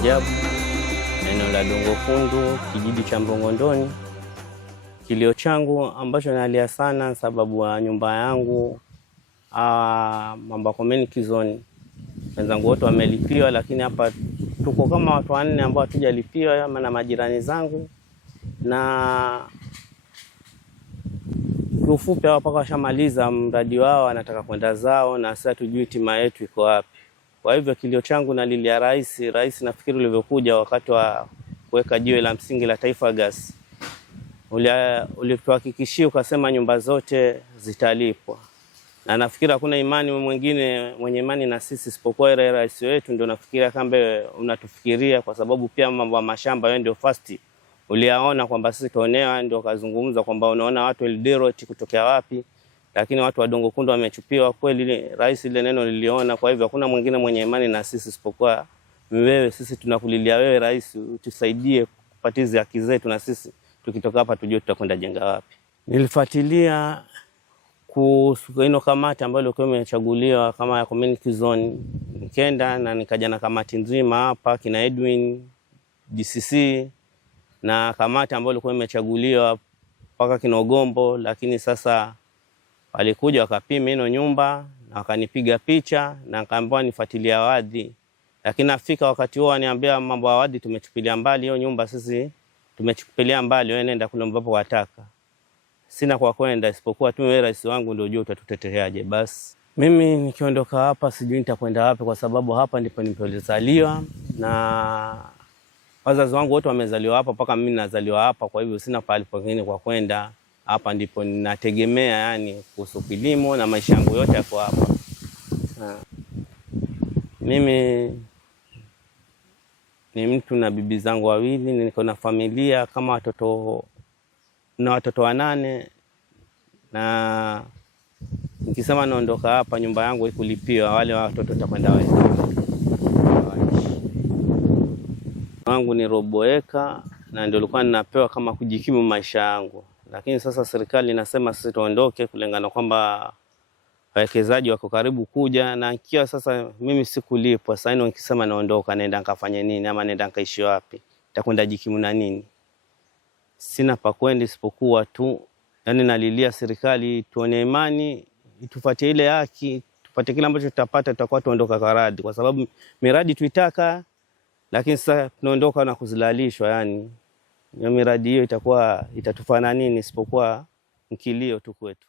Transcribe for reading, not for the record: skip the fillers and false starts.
Rajabu, eneo la Dongokundu, kijiji cha Mbongondoni. Kilio changu ambacho nalia sana sababu ya nyumba yangu Mamba Community Zone. Wenzangu wote wamelipiwa, lakini hapa tuko kama watu wanne ambao hatujalipiwa na majirani zangu, na kiufupi hao paka washamaliza mradi wao, wanataka kwenda zao, na sasa tujui tima yetu iko wapi. Kwa hivyo kilio changu nalilia rais nafikiri ulivyokuja wakati wa kuweka jiwe la msingi la Taifa Gas, ulituhakikishia ukasema nyumba zote zitalipwa, na nafikiri hakuna imani mwingine mwenye imani na sisi isipokuwa rais wetu. Ndio nafikiria kambe unatufikiria, kwa sababu pia mambo ya mashamba wewe ndio first uliaona kwamba sisi tuonewa, ndio kazungumza kwamba unaona watu Eldoret kutokea wapi, lakini watu wa Dongokundu wamechupiwa. Kweli rais ile neno liliona. Kwa hivyo hakuna mwingine mwenye imani na sisi isipokuwa wewe. Sisi tunakulilia wewe rais, utusaidie kupatiza haki zetu, na sisi tukitoka hapa tujue tutakwenda jenga wapi. Nilifuatilia kuhusu ino kamati ambayo ilikuwa imechaguliwa kama ya community zone, nikaenda na nikaja na kamati nzima hapa, kina Edwin DCC, na kamati ambayo ilikuwa imechaguliwa mpaka Kinogombo. Lakini sasa walikuja wakapima ino nyumba na wakanipiga picha na nikaambiwa nifuatilia wadhi, lakini nafika wakati huo waniambia mambo ya wadhi tumechupilia mbali hiyo nyumba, sisi tumechupilia mbali, wewe nenda kule ambapo wataka. Sina kwa kwenda isipokuwa tu wewe rais wangu ndio unajua utatuteteaje. Basi mimi nikiondoka hapa sijui nitakwenda wapi, kwa sababu hapa ndipo nilipozaliwa na wazazi wangu wote wamezaliwa hapa, mpaka mimi nazaliwa hapa. Kwa hivyo sina pahali pengine kwa kwenda. Hapa ndipo ninategemea, yani kuhusu kilimo na maisha yangu yote yako hapa. Mimi ni mtu na bibi zangu wawili, niko na familia kama watoto 8, na nikisema naondoka hapa nyumba yangu ikulipiwa, wale watoto watakwenda wapi? Wangu ni robo eka, na ndio nilikuwa ninapewa kama kujikimu maisha yangu, lakini sasa serikali inasema sisi tuondoke kulingana kwamba wawekezaji wako karibu kuja, na ikiwa sasa mimi sikulipwa, sasa nikisema naondoka naenda nikafanye nini, ama naenda nikaishi wapi? Nitakwenda jikimu na nini? Sina pa kwenda isipokuwa tu, yani nalilia serikali tuone imani, itupatie ile haki, tupate kile ambacho tutapata, tutakuwa tuondoka karadi, kwa sababu miradi tuitaka, lakini sasa tunaondoka na kuzilalishwa. Yani miradi hiyo itakuwa itatufana nini isipokuwa mkilio tu kwetu.